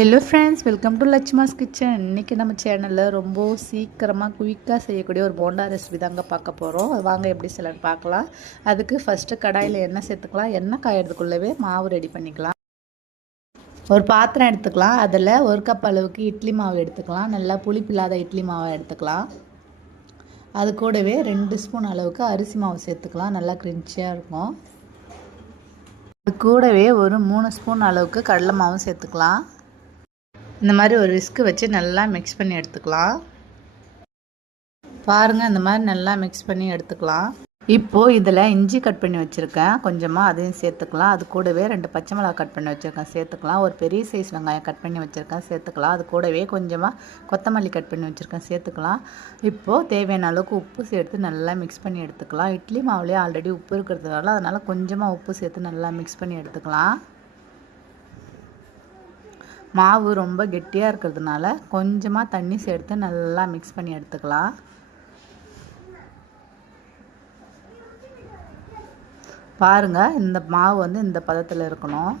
Hello friends welcome to Lakshma's kitchen இன்றைக்கி நம்ம சேனலில் ரொம்ப சீக்கிரமாக குயிக்காக செய்யக்கூடிய ஒரு போண்டா ரெசிபி தாங்க பார்க்க போகிறோம் அது வாங்க எப்படி செய்யலாம்னு பார்க்கலாம். அதுக்கு ஃபஸ்ட்டு கடாயில் எண்ணெய் சேர்த்துக்கலாம். எண்ணெய் காயறதுக்குள்ளவே மாவு ரெடி பண்ணிக்கலாம். ஒரு பாத்திரம் எடுத்துக்கலாம். அதில் ஒரு கப் அளவுக்கு இட்லி மாவு எடுத்துக்கலாம். நல்லா புளிப்பில்லாத இட்லி மாவை எடுத்துக்கலாம். அது கூடவே ரெண்டு ஸ்பூன் அளவுக்கு அரிசி மாவு சேர்த்துக்கலாம். நல்லா கிரிஞ்சியாக இருக்கும். அது கூடவே ஒரு மூணு ஸ்பூன் அளவுக்கு கடலை மாவும் சேர்த்துக்கலாம். இந்த மாதிரி ஒரு விஸ்க்கு வச்சு நல்லா மிக்ஸ் பண்ணி எடுத்துக்கலாம். பாருங்கள் இந்த மாதிரி நல்லா மிக்ஸ் பண்ணி எடுத்துக்கலாம். இப்போது இதில் இஞ்சி கட் பண்ணி வச்சுருக்கேன். கொஞ்சமாக அதையும் சேர்த்துக்கலாம். அது கூடவே ரெண்டு பச்சை மிளகா கட் பண்ணி வச்சுருக்கேன். சேர்த்துக்கலாம். ஒரு பெரிய சைஸ் வெங்காயம் கட் பண்ணி வச்சுருக்கேன். சேர்த்துக்கலாம். அது கூடவே கொஞ்சமாக கொத்தமல்லி கட் பண்ணி வச்சுருக்கேன். சேர்த்துக்கலாம். இப்போது தேவையான அளவுக்கு உப்பு சேர்த்து நல்லா மிக்ஸ் பண்ணி எடுத்துக்கலாம். இட்லி மாவுலேயே ஆல்ரெடி உப்பு இருக்கிறதுனால அதனால் கொஞ்சமாக உப்பு சேர்த்து நல்லா மிக்ஸ் பண்ணி எடுத்துக்கலாம். மாவு ரொம்ப கெட்டியாக இருக்கிறதுனால கொஞ்சமாக தண்ணி சேர்த்து நல்லா மிக்ஸ் பண்ணி எடுத்துக்கலாம். பாருங்கள் இந்த மாவு வந்து இந்த பதத்தில் இருக்கணும்.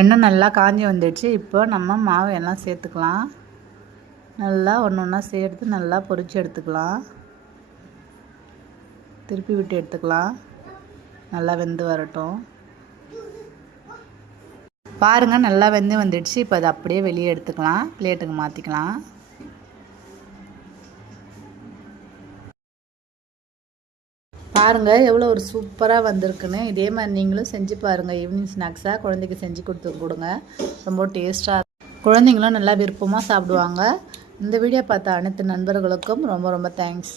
எண்ணெய் நல்லா காஞ்சி வந்துடுச்சு. இப்போ நம்ம மாவு எல்லாம் சேர்த்துக்கலாம். நல்லா ஒன்று ஒன்றா சேர்த்து நல்லா பொரித்து எடுத்துக்கலாம். திருப்பி விட்டு எடுத்துக்கலாம். நல்லா வெந்து வரட்டும். பாருங்கள் நல்லா வெந்து வந்துடுச்சு. இப்போ அதை அப்படியே வெளியே எடுத்துக்கலாம். பிளேட்டுக்கு மாற்றிக்கலாம் பாருங்கள் எவ்வளோ ஒரு சூப்பராக வந்திருக்குன்னு. இதே மாதிரி நீங்களும் செஞ்சு பாருங்கள் ஈவினிங் ஸ்நாக்ஸாக குழந்தைக்கு செஞ்சு கொடுத்து கொடுங்க. ரொம்ப டேஸ்ட்டாக குழந்தைங்களும் நல்லா விருப்பமாக சாப்பிடுவாங்க. இந்த வீடியோ பார்த்த அனைத்து நண்பர்களுக்கும் ரொம்ப ரொம்ப தேங்க்ஸ்